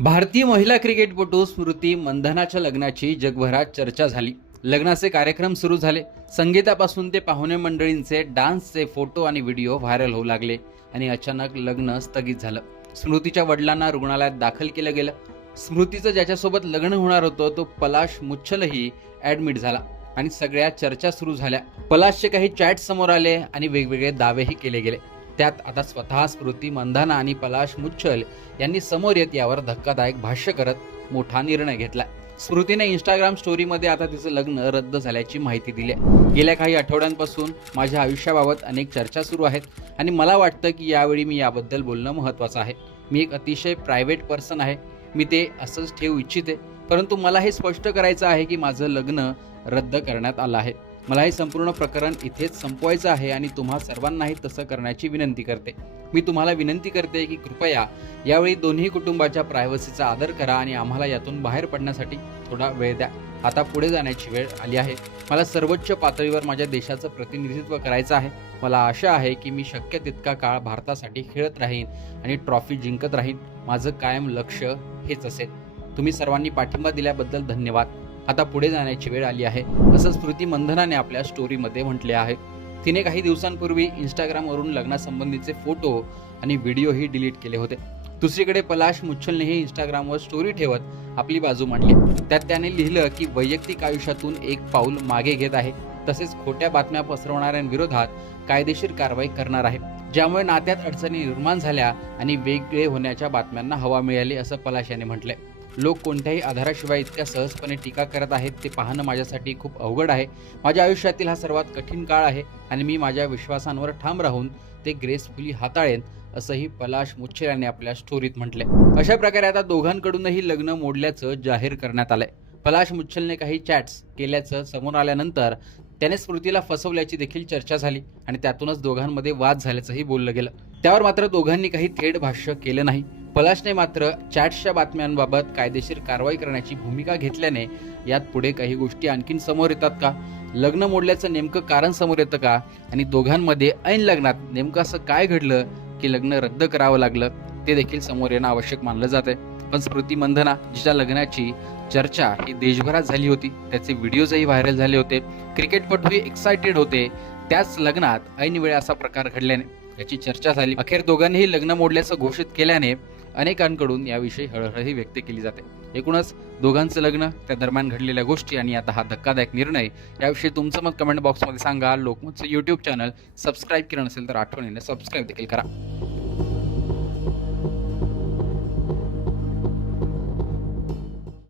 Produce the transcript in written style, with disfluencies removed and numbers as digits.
भारतीय महिला क्रिकेटपटू स्मृती मंधनाच्या लग्नाची जगभरात चर्चा झाली. लग्नाचे कार्यक्रम सुरू झाले. संगीतापासून ते पाहुणे मंडळींचे डान्सचे फोटो आणि व्हिडिओ व्हायरल होऊ लागले आणि अचानक लग्न स्थगित झालं. स्मृतीच्या वडिलांना रुग्णालयात दाखल केलं गेलं. स्मृतीचं ज्याच्यासोबत लग्न होणार होतं तो पलाश मुच्छलही ऍडमिट झाला आणि सगळ्या चर्चा सुरू झाल्या. पलाशचे काही चॅट समोर आले आणि वेगवेगळे दावेही केले गेले. त्यात आता स्वतः स्मृती मंधाना आणि पलाश मुच्छल यांनी समोर येत यावर धक्कादायक भाष्य करत मोठा निर्णय घेतला. स्मृतीने इंस्टाग्राम स्टोरीमध्ये आता तिचं लग्न रद्द झाल्याची माहिती दिली. गेल्या काही आठवड्यांपासून माझ्या आयुष्याबाबत अनेक चर्चा सुरू आहेत आणि मला वाटतं की यावेळी मी याबद्दल बोलणं महत्त्वाचं आहे. मी एक अतिशय प्रायव्हेट पर्सन आहे. मी ते असंच ठेवू इच्छिते, परंतु मला हे स्पष्ट करायचं आहे की माझं लग्न रद्द करण्यात आलं आहे. मला हे संपूर्ण प्रकरण इथेच संपवायचं आहे आणि तुम्हा सर्वांनाही तसं करण्याची विनंती करते. मी तुम्हाला विनंती करते की कृपया यावेळी दोन्ही कुटुंबाच्या प्रायव्हसीचा आदर करा आणि आम्हाला यातून बाहेर पडण्यासाठी थोडा वेळ द्या. आता पुढे जाण्याची वेळ आली आहे. मला सर्वोच्च पातळीवर माझ्या देशाचं प्रतिनिधित्व करायचं आहे. मला आशा आहे की मी शक्य तितका काळ भारतासाठी खेळत राहीन आणि ट्रॉफी जिंकत राहीन. माझं कायम लक्ष हेच असेल. तुम्ही सर्वांनी पाठिंबा दिल्याबद्दल धन्यवाद. आता पुढे जाण्याची वेळ आली आहे, असं स्मृती मंधनाने आपल्या स्टोरीमध्ये म्हटले आहे. तिने काही दिवसांपूर्वी इंस्टाग्रामवरून लग्नासंबंधीचे फोटो आणि व्हिडिओही डिलीट केले होते. दुसरीकडे पलाश मुच्छलनेही इंस्टाग्रामवर स्टोरी ठेवत आपली बाजू मांडली. त्यात त्याने लिहिलं की वैयक्तिक आयुष्यातून एक पाऊल मागे घेत आहे, तसेच खोट्या बातम्या पसरवणाऱ्यांविरोधात कायदेशीर कारवाई करणार आहे, ज्यामुळे नात्यात अडचणी निर्माण झाल्या आणि वेगळे होण्याच्या बातम्यांना हवा मिळाली, असं पलाश याने म्हटलंय. लोक कोणत्याही आधाराशिवाय इतक्या सहजपणे टीका करत आहेत ते पाहणं माझ्यासाठी खूप अवघड आहे. माझ्या आयुष्यातील हा सर्वात कठीण काळ आहे आणि मी माझ्या विश्वासांवर ठाम राहून ते ग्रेसफुली हाताळेन, असंही पलाश मुच्छल यांनी आपल्या स्टोरीत म्हटलंय. अशा प्रकारे आता दोघांकडूनही लग्न मोडल्याचं जाहीर करण्यात आलंय. पलाश मुच्छलने काही चॅट्स केल्याचं समोर आल्यानंतर त्याने स्मृतीला फसवल्याची देखील चर्चा झाली आणि त्यातूनच दोघांमध्ये वाद झाल्याचंही बोललं गेलं. त्यावर मात्र दोघांनी काही थेट भाष्य केलं नाही. पलाशने मात्र चॅट्सच्या बातम्यांबाबत कायदेशीर कारवाई करण्याची भूमिका घेतल्याने यात पुढे काही गोष्टी आणखीन समोर येतात का, लग्न मोडल्याचं नेमकं कारण समोर येतं का आणि दोघांमध्ये ऐन लग्नात नेमकं असं काय घडलं की लग्न रद्द करावं लागलं, ते देखील समोर येणं आवश्यक मानलं जात आहे. पण स्मृती मंधना जिच्या लग्नाची चर्चा ही देशभरात झाली होती, त्याचे व्हिडिओजही व्हायरल झाले होते, क्रिकेटपटूही एक्सायटेड होते, त्याच लग्नात ऐन वेळी असा प्रकार घडल्याने याची चर्चा झाली. अखेर दोघांनीही लग्न मोडल्याचं घोषित केल्याने अनेकांकडून याविषयी हळहळही व्यक्त केली जाते. एकूणच दोघांचं लग्न, त्या दरम्यान घडलेल्या गोष्टी आणि आता हा धक्कादायक निर्णय, याविषयी तुमचं मत कमेंट बॉक्समध्ये सांगा. लोकमतचं यूट्यूब चॅनल सबस्क्राईब केलं नसेल तर आठवणीने सबस्क्राईब देखील करा.